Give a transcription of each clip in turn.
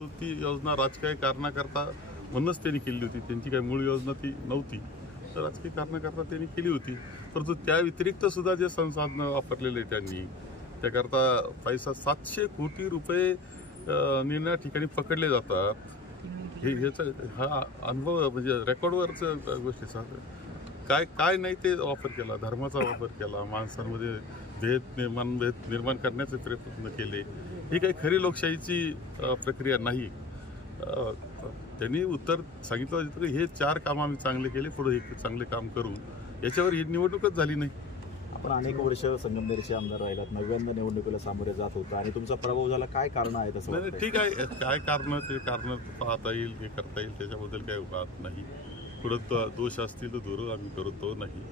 ती योजना राजकीय कारणाकरता म्हणूनच त्यांनी केली होती. त्यांची काही मूळ योजना ती नव्हती, तर राजकीय कारणाकरता त्यांनी केली होती. परंतु त्या व्यतिरिक्त सुद्धा जे संसाधनं वापरलेले त्यांनी त्याकरता पैसा 700 कोटी रुपये निर्णया ठिकाणी पकडले जातात. हा अनुभव म्हणजे रेकॉर्डवरच गोष्टी काय काय नाही ते वापर केला, धर्माचा वापर केला, माणसांमध्ये भेद निर्माण करण्याचे प्रयत्न केले. ही काही खरी लोकशाहीची प्रक्रिया नाही. त्यांनी उत्तर सांगितलं होतं की हे 4 काम आम्ही चांगले केले, पुढे हे चांगले काम करू. याच्यावर ही निवडणूकच झाली नाही. आपण अनेक वर्ष संगमनेरचे आमदार राहिलात, 9व्या निवडणुकीला सामोरे जात होता आणि तुमचा पराभव झाला. काय कारण आहे तसं? नाही, ठीक आहे, काय कारण ते कारण पाहता येईल, हे करता येईल, त्याच्याबद्दल काही बात नाही. पुढे दोष असतील तर दूर आम्ही करतो नाही.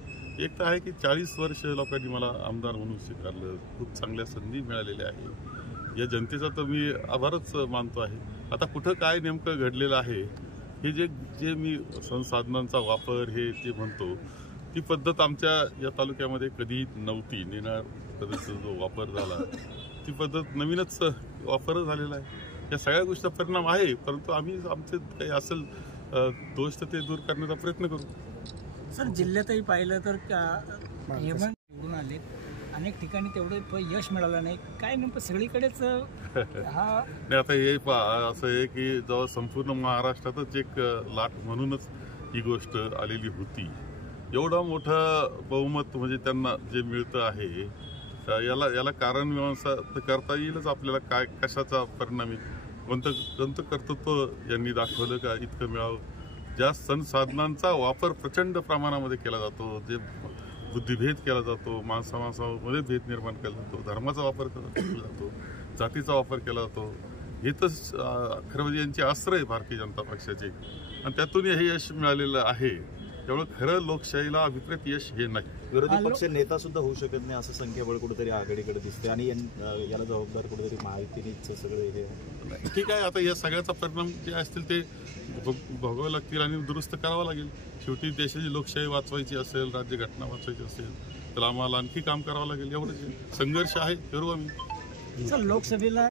एक तर आहे की 40 वर्ष लोकांनी मला आमदार म्हणून स्वीकारलं, खूप चांगल्या संधी मिळालेल्या आहे. या जनतेचा तर मी आभारच मानतो आहे. आता कुठं काय नेमकं घडलेलं आहे हे जे मी संसाधनांचा वापर हे जे म्हणतो, ती पद्धत आमच्या या तालुक्यामध्ये कधी नव्हती. नेणार पद्धतीचा जो वापर झाला ती पद्धत नवीनच वापर झालेला आहे. या सगळ्या गोष्टीचा परिणाम आहे, परंतु आम्ही आमचे काही असेल दोष तर ते दूर करण्याचा प्रयत्न करू. सर, जिल्ह्यातही पाहिलं तर निवडून आले, अनेक ठिकाणी तेवढं यश मिळालं नाही. काय नेमकं सगळीकडेच हा नाही. आता हे असं आहे की जेव्हा संपूर्ण महाराष्ट्रातच एक लाट म्हणूनच ही गोष्ट आलेली होती. एवढं मोठं बहुमत म्हणजे त्यांना जे मिळतं आहे, याला कारण मीमांसा तर करता येईलच आपल्याला. काय कशाचा परिणाम आहे, कोणतं कर्तृत्व यांनी दाखवलं का इतकं मिळावं. ज्या संसाधनांचा वापर प्रचंड प्रमाणामध्ये केला जातो, जे बुद्धिभेद केला जातो, माणसामध्ये भेद निर्माण केला जातो, धर्माचा वापर केला जातो, जातीचा वापर केला जातो, हे तर खरं म्हणजे यांची अस्त्र आहे भारतीय जनता पक्षाची, आणि त्यातून हे यश मिळालेलं आहे. त्यामुळे खरं लोकशाहीला अभिप्रेत यश हे नाही. विरोधी पक्ष नेता सुद्धा होऊ शकत नाही असं संख्याबळ कुठेतरी आघाडीकडे दिसते आणि याला जबाबदार कुठेतरी महायुतीनेच सगळं हे. ठीक आहे, आता या सगळ्याचा परिणाम जे असतील ते भोगावे लागतील आणि दुरुस्त करावं लागेल. शेवटी देशाची लोकशाही वाचवायची असेल, राज्यघटना वाचवायची असेल तर आम्हाला आणखी काम करावं लागेल. एवढंच संघर्ष आहे, करू आम्ही. लोकसभेला